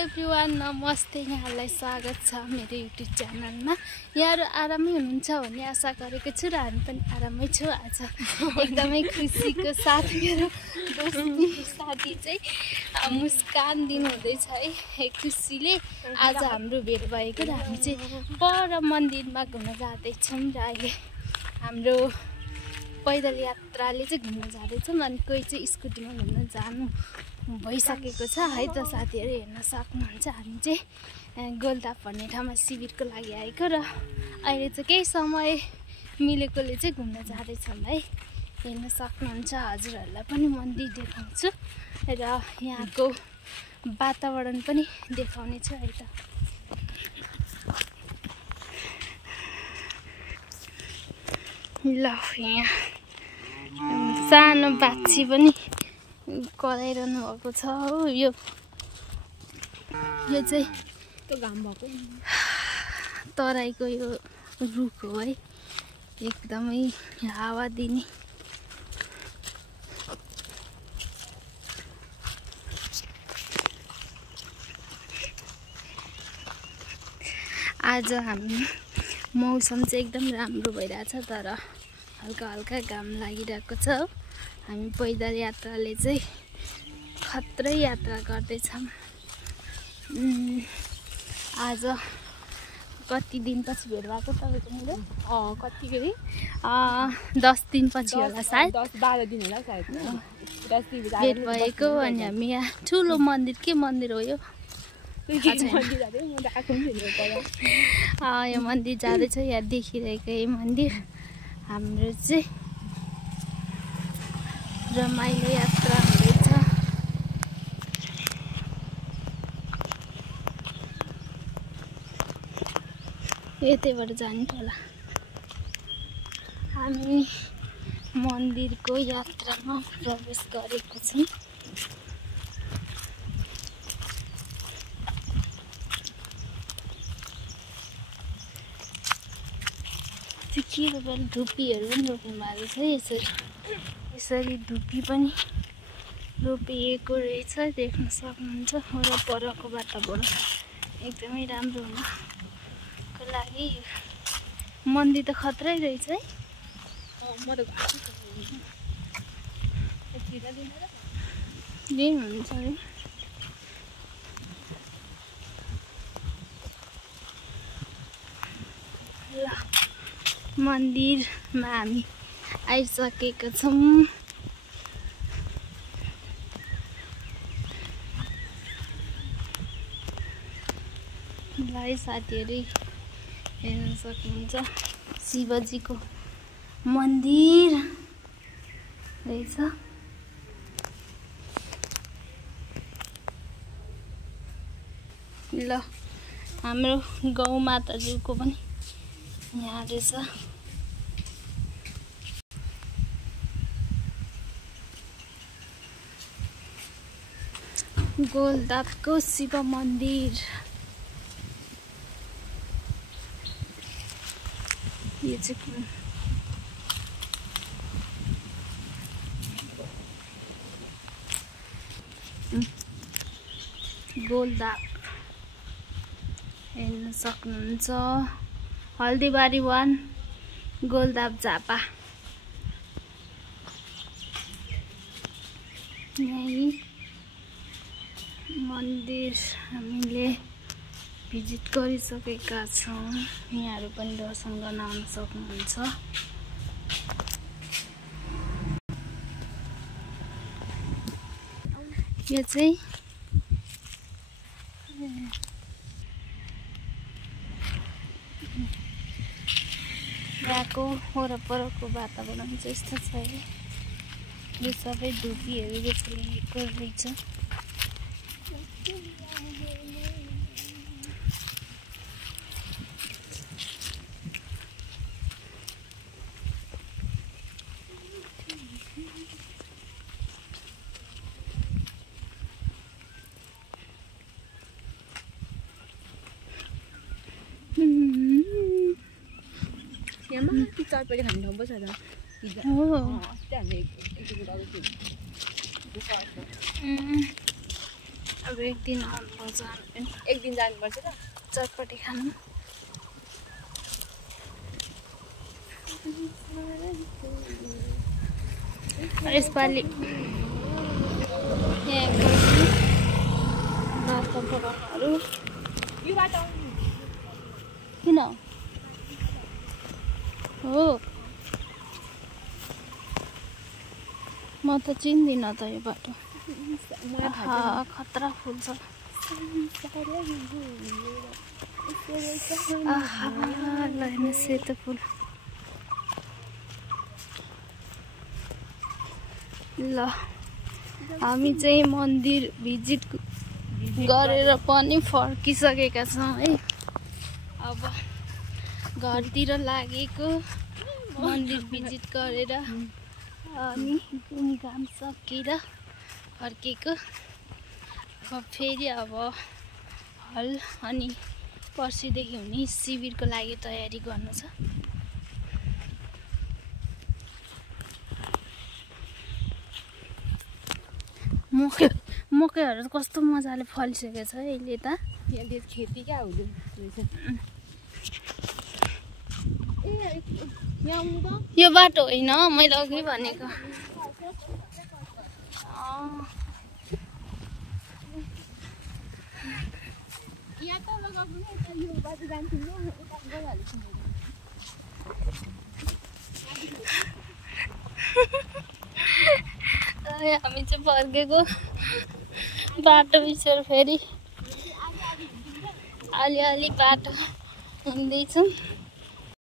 Everyone, नमस्ते। यहाँलाई स्वागत छ मेरो युट्युब च्यानलमा। यहाँहरू आरामै हुनुहुन्छ भन्ने आशा गरेको छु र हामी पनि आरामै छु। आज एकदमै खुसीको साथ मेरो दोस्ती साथी चाहिँ मुस्कान दिनुहुँदैछ है खुसीले। आज हाम्रो भेट भएको र हामी चाहिँ पर मन्दिरमा घुम्न जाँदैछौँ र अहिले हाम्रो पैदल यात्राले चाहिँ घुम्न जाँदैछौँ अनि कोही चाहिँ स्कुटीमा घुम्न जानु भइसकेको छ है त। साथीहरू हेर्न सक्नुहुन्छ हामी चाहिँ गोलदाप भन्ने ठाउँमा शिविरको लागि आएको र अहिले चाहिँ केही समय मिलेकोले चाहिँ घुम्न जाँदैछौँ है। हेर्न सक्नुहुन्छ, हजुरहरूलाई पनि मन्दिर देखाउँछु र यहाँको वातावरण पनि देखाउने छु है त। ल यहाँ सानो बाछी पनि कराइरहनु भएको छ हो। यो चाहिँ घाम भएको तराईको यो रुख हो है, एकदमै हावा दिने। आज हामी मौसम चाहिँ एकदम राम्रो भइरहेछ, तर हल्का हल्का घाम लागिरहेको छ हो। हामी पैदल यात्राले चाहिँ खत्रै यात्रा गर्दैछौँ। आज कति दिनपछि भेट भएको तपाईँको मेरो? कति गरी 10 दिनपछि होला सायद, 10-12 दिन होला सायद भेट भएको। अनि हामी यहाँ ठुलो मन्दिर, के मन्दिर हो यो? यो मन्दिर जाँदैछ, यहाँ देखिरहेको यही मन्दिर हाम्रो चाहिँ रमाइलो यात्रा हुँदैछ। यतैबाट जाने होला। हामी मन्दिरको यात्रामा प्रवेश गरेको छौँ। के तपाईँ धुपीहरू पनि रोप्नु भएको छ। यसरी धुपी पनि रोपिएको रहेछ, देख्न सक्नुहुन्छ। वरपरको वातावरण एकदमै राम्रो हुनको लागि मन्दिर त खत्रै रहेछ है। हुन्छ है। ल मन्दिरमा हामी आइसकेका छौँ। ल साथीहरू हेर्न सक्नुहुन्छ, शिवजीको मन्दिर रहेछ। ल हाम्रो गौ माताज्यूको पनि यहाँ रहेछ। गोलदापको शिव मन्दिर यो चाहिँ गोलदाप हेर्न सक्नुहुन्छ। हल्दीबारी 1 गोलदाप झापा। यही मन्दिर हामीले भिजिट गरिसकेका छौँ। यहाँहरू पनि दर्शन गर्न आउन सक्नुहुन्छ। यो चाहिँ यहाँको वरपरको वातावरण चाहिँ यस्तो छ है। यो सबै धुपीहरू रोपिएको रहेछ। चारपल्ट खाने ठाउँ पो छ त। अब एक दिन आउनुपर्छ हामी पनि एक दिन जानुपर्छ त चटपटी खानु यसपालि बाटो बनाउनुहरू यो बाटो किन हो म त चिन्दिनँ त यो बाटो खतरा फुल छ सेतो फुल ल हामी चाहिँ मन्दिर भिजिट गरेर पनि फर्किसकेका छौँ है अब घरतिर लागेको मन्दिर भिजिट गरेर अनि काम सकेर फर्केको अब फेरि अब हल अनि पर्सिदेखि हुने शिविरको लागि तयारी गर्नु छ मकैहरू कस्तो मजाले फलिसकेको छ अहिले त यहाँ खेती क्या हुँदैन यो बाटो होइन मैले अघि भनेको हामी चाहिँ फर्केको बाटो बिचेर फेरि अलि बाटो हिँड्दैछौँ